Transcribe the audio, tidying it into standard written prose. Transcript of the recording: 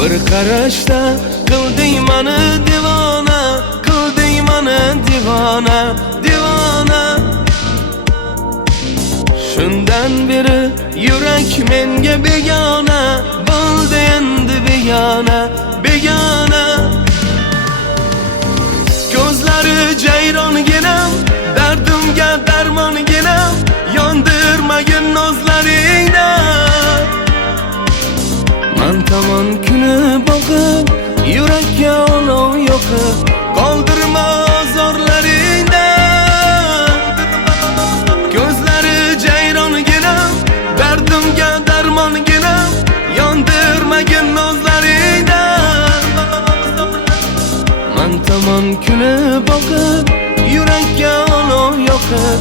Bir qarashda qilding mani divona, qilding mani divona, divona. Shundan beri yurak menga begona, bo'ldi endi begona, begona. Ko'zlari jayronginam, dardimga darmonginam, yondirmagin nozlaringda. Man tomon kuni boqib, yurakka olov yoqib, qoldirma azorlaringda. Ko'zlari jayronginam, dardimga darmonginam, yondirmagin nozlaringda. Man tomon kuni boqib, yurakka olov yoqib,